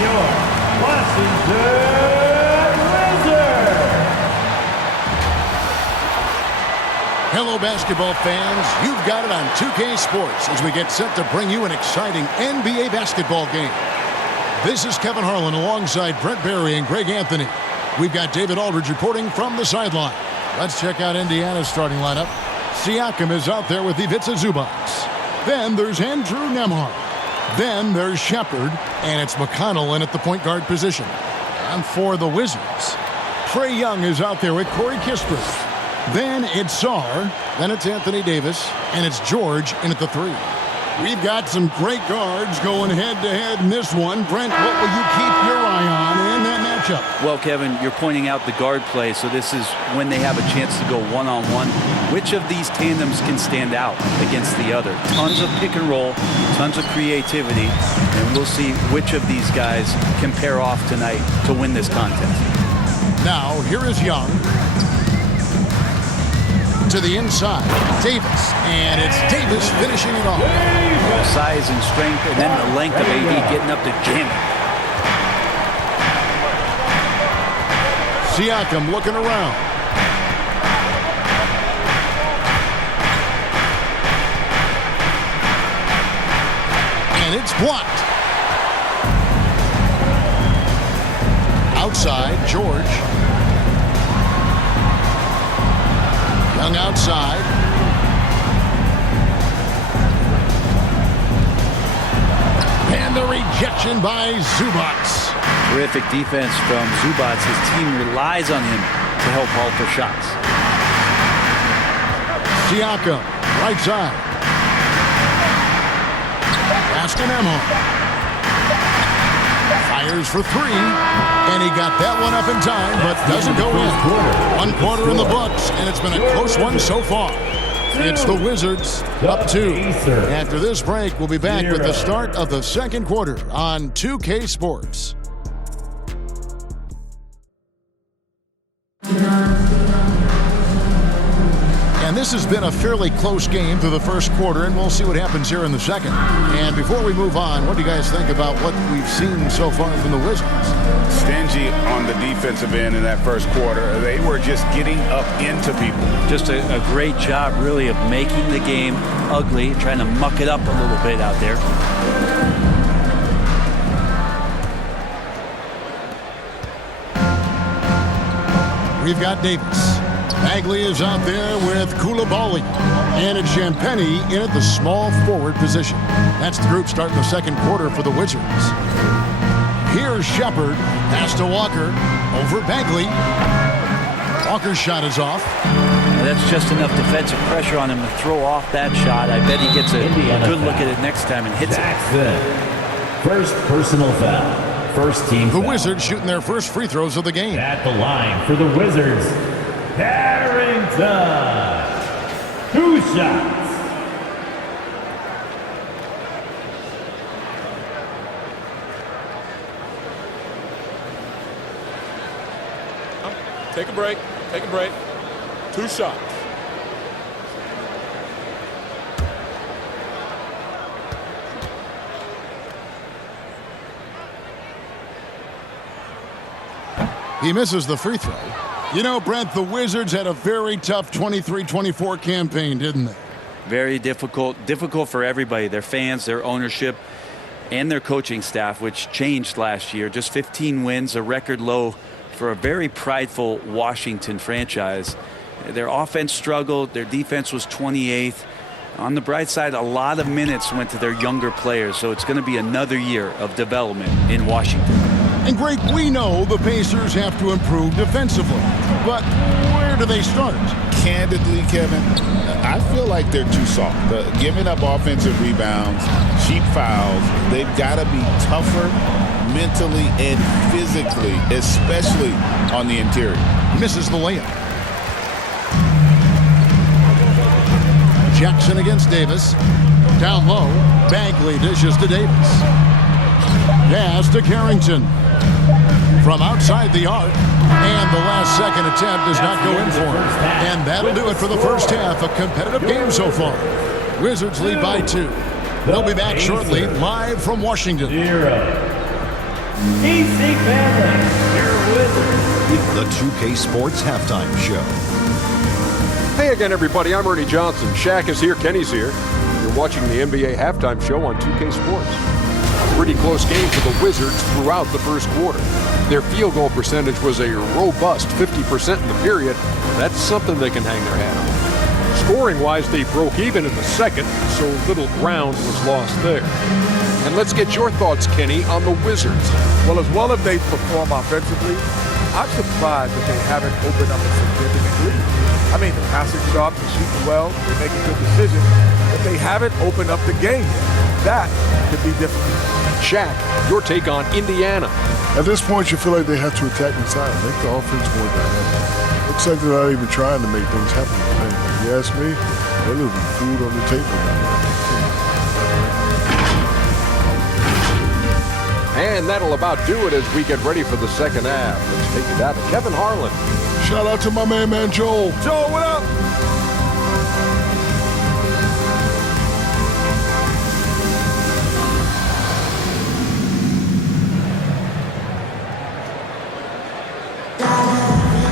your Washington Wizards. Hello, basketball fans. You've got it on 2K Sports as we get set to bring you an exciting NBA basketball game. This is Kevin Harlan alongside Brent Barry and Greg Anthony. We've got David Aldridge reporting from the sideline. Let's check out Indiana's starting lineup. Siakam is out there with Ivica Zubac. Then there's Andrew Nembhard. Then there's Shepard, and it's McConnell in at the point guard position. And for the Wizards, Trae Young is out there with Corey Kispert. Then it's Sarr, then it's Anthony Davis, and it's George in at the 3. We've got some great guards going head-to-head in this one. Brent, what will you keep your eye on in that matchup? Well, Kevin, you're pointing out the guard play, so this is when they have a chance to go one-on-one. Which of these tandems can stand out against the other? Tons of pick and roll, tons of creativity, and we'll see which of these guys can pair off tonight to win this contest. Now, here is Young. To the inside, Davis, and it's Davis finishing it off. Size and strength, and then the length of AD getting up to jam it. Siakam looking around. And it's blocked. Outside, George. Young outside. And the rejection by Zubac. Terrific defense from Zubac. His team relies on him to help alter shots. Siakam, right side. Pass to Nembhard. Fires for 3, and he got that one up in time, but doesn't go in. 1 quarter in the books, and it's been a close one so far. It's the Wizards up 2. After this break, we'll be back with the start of the second quarter on 2K Sports. And this has been a fairly close game through the first quarter, and we'll see what happens here in the second. And before we move on, what do you guys think about what we've seen so far from the Wizards? Stingy on the defensive end in that first quarter. They were just getting up into people. Just a great job, really, of making the game ugly, trying to muck it up a little bit out there. We've got Davis. Bagley is out there with Koulibaly. And it's Champagny in at the small forward position. That's the group starting the second quarter for the Wizards. Here's Shepard. Pass to Walker. Over Bagley. Walker's shot is off. That's just enough defensive pressure on him to throw off that shot. I bet he gets a good look at it next time and hits it. First personal foul. First team The foul. Wizards shooting their first free throws of the game. At the line for the Wizards, Harrington. 2 shots. Take a break. Take a break. 2 shots. He misses the free throw. You know, Brent, the Wizards had a very tough 23-24 campaign, didn't they? Very difficult. Difficult for everybody. Their fans, their ownership, and their coaching staff, which changed last year. Just 15 wins, a record low for a very prideful Washington franchise. Their offense struggled. Their defense was 28th. On the bright side, a lot of minutes went to their younger players, so it's going to be another year of development in Washington. And Greg, we know the Pacers have to improve defensively, but where do they start? Candidly, Kevin, I feel like they're too soft. Giving up offensive rebounds, cheap fouls, they've got to be tougher mentally and physically, especially on the interior. Misses the layup. Jackson against Davis. Down low, Bagley dishes to Davis. Pass to Carrington. From outside the arc, and the last second attempt does not go in for him. And that'll do it for the first half. A competitive game so far. Wizards lead by 2. They'll be back shortly, live from Washington. DC family, your Wizards. The 2K Sports Halftime Show. Hey again, everybody. I'm Ernie Johnson. Shaq is here. Kenny's here. You're watching the NBA Halftime Show on 2K Sports. A pretty close game for the Wizards throughout the first quarter. Their field goal percentage was a robust 50% in the period. That's something they can hang their hat on. Scoring-wise, they broke even in the second, so little ground was lost there. And let's get your thoughts, Kenny, on the Wizards. Well as they perform offensively, I'm surprised that they haven't opened up a significant lead. I mean, the passing sharp, they're shooting well, they're making good decisions, but they haven't opened up the game yet. That could be difficult. Shaq, your take on Indiana. At this point, you feel like they have to attack inside, make the offense more dynamic. Looks like they're not even trying to make things happen. If you ask me, they're leaving food on the table down there. And that'll about do it as we get ready for the second half. Let's take it out to Kevin Harlan. Shout out to my man Joel. Joel, what up?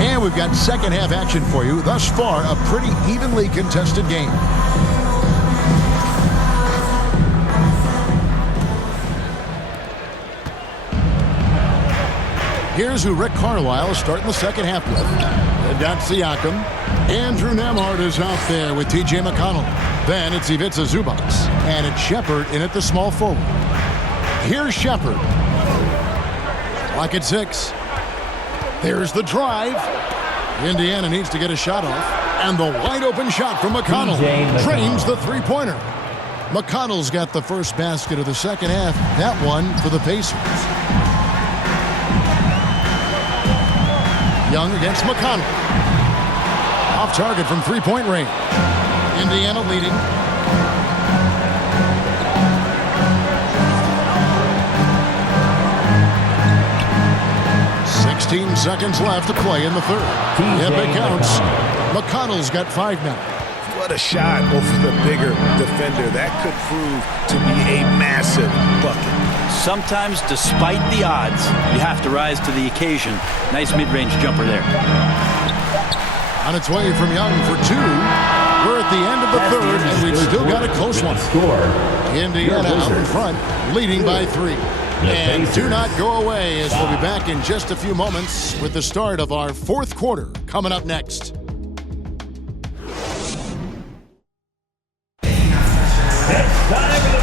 And we've got second half action for you. Thus far, a pretty evenly contested game. Here's who Rick Carlisle is starting the second half with. They've got Siakam. Andrew Nemhard is out there with T.J. McConnell. Then it's Ivica Zubac. And it's Shepard in at the small forward. Here's Shepard. Clock at 6. There's the drive. Indiana needs to get a shot off. And the wide open shot from McConnell. Drains the three-pointer. McConnell's got the first basket of the second half. That one for the Pacers. Young against McConnell. Off target from three-point range. Indiana leading. $16 seconds left to play in the third. If it counts, McConnell's got 5 now. What a shot over the bigger defender. That could prove to be a massive bucket. Sometimes, despite the odds, you have to rise to the occasion. Nice mid-range jumper there. On its way from Young for 2. We're at the end of the third, and we've still got a close one. Indiana out in front, leading by 3. And do not go away, as we'll be back in just a few moments with the start of our fourth quarter coming up next.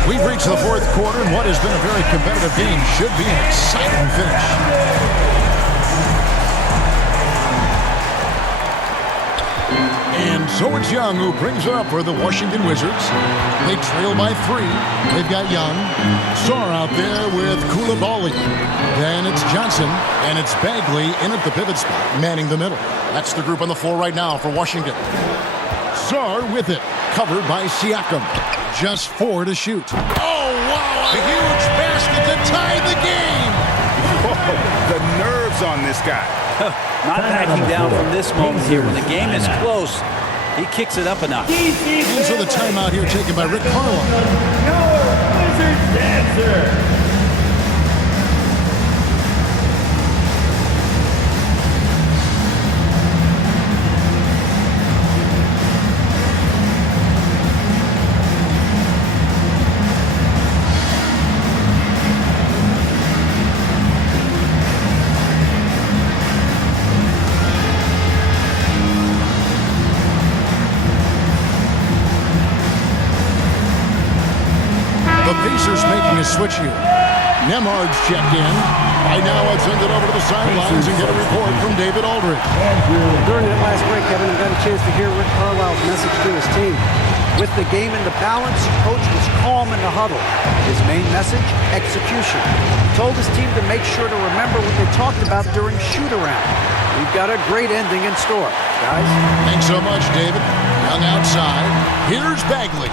We've reached the fourth quarter, and what has been a very competitive game should be an exciting finish. And so it's Young who brings it up for the Washington Wizards. They trail by 3. They've got Young. Sarr out there with Koulibaly. Then it's Johnson, and it's Bagley in at the pivot spot, manning the middle. That's the group on the floor right now for Washington. Sarr with it, covered by Siakam. Just 4 to shoot. Oh, wow, a huge basket to tie the game. Whoa, the nerves on this guy. Not backing down from this moment here. When the game is close, he kicks it up a notch. And so the timeout here taken by Rick Carlisle. Your Wizards dancer. Pacers making a switch here. Nemhard's checked in. Right now, I'd send it over to the sidelines and get a report from David Aldridge. During that last break, Kevin, I got a chance to hear Rick Carlisle's message to his team. With the game in the balance, coach was calm in the huddle. His main message, execution. He told his team to make sure to remember what they talked about during shoot-around. We've got a great ending in store, guys. Thanks so much, David. Young outside. Here's Bagley.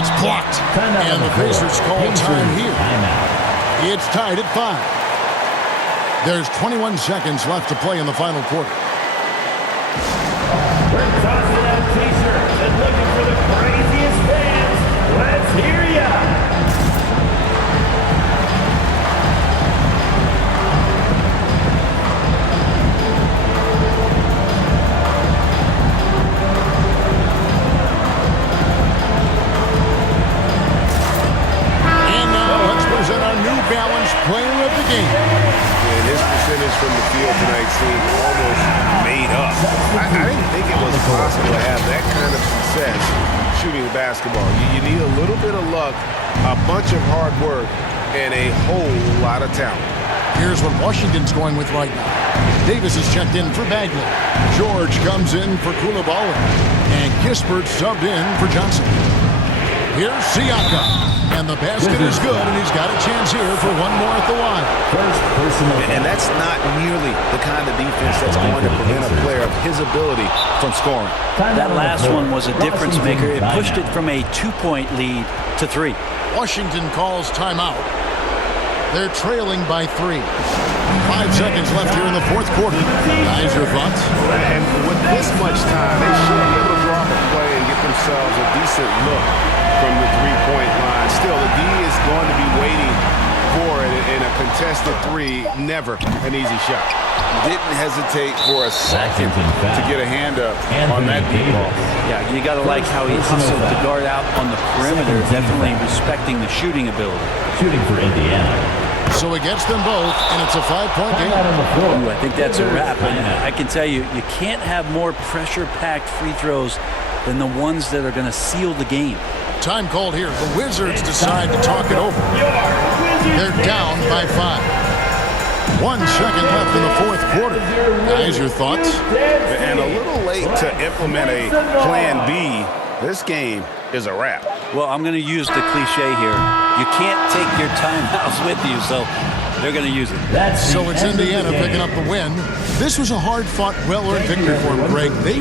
It's blocked. And the Pacers call time here. It's tied at 5. There's 21 seconds left to play in the final quarter. We're tossing out t-shirts and looking for the craziest fans. Let's hear ya. player of the game. And his percentage from the field tonight seemed almost made up. I didn't think it was possible to have that kind of success shooting the basketball. You need a little bit of luck, a bunch of hard work, and a whole lot of talent. Here's what Washington's going with right now. Davis is checked in for Bagley. George comes in for Koulibaly. And Kispert subbed in for Johnson. Here's Siakam. And the basket is good, and he's got a chance here for one more at the line. And that's not nearly the kind of defense that's going to prevent a player of his ability from scoring. That last one was a difference maker. It pushed it from a 2-point lead to 3. Washington calls timeout. They're trailing by 3. 5 seconds left here in the fourth quarter. Guys, your thoughts? And with this much time, they should be able to draw up a play and get themselves a decent look from the three-point line. Still, the D is going to be waiting for it in a contested 3. Never an easy shot. Didn't hesitate for a second to get a hand up on that deep ball. Yeah, you got to like how he hustled the guard out on the perimeter, definitely respecting the shooting ability. Shooting for Indiana. So it gets them both, and it's a 5-point game. Ooh, I think that's a wrap. I can tell you, you can't have more pressure-packed free throws than the ones that are going to seal the game. Time called here. The Wizards decide to talk it over. They're down by 5. 1 second left in the fourth quarter. Guys, your thoughts? And a little late to implement a plan B. This game is a wrap. Well, I'm going to use the cliche here. You can't take your timeouts with you, so they're going to use it. So it's Indiana picking up the win. This was a hard-fought, well-earned victory for them, Greg. They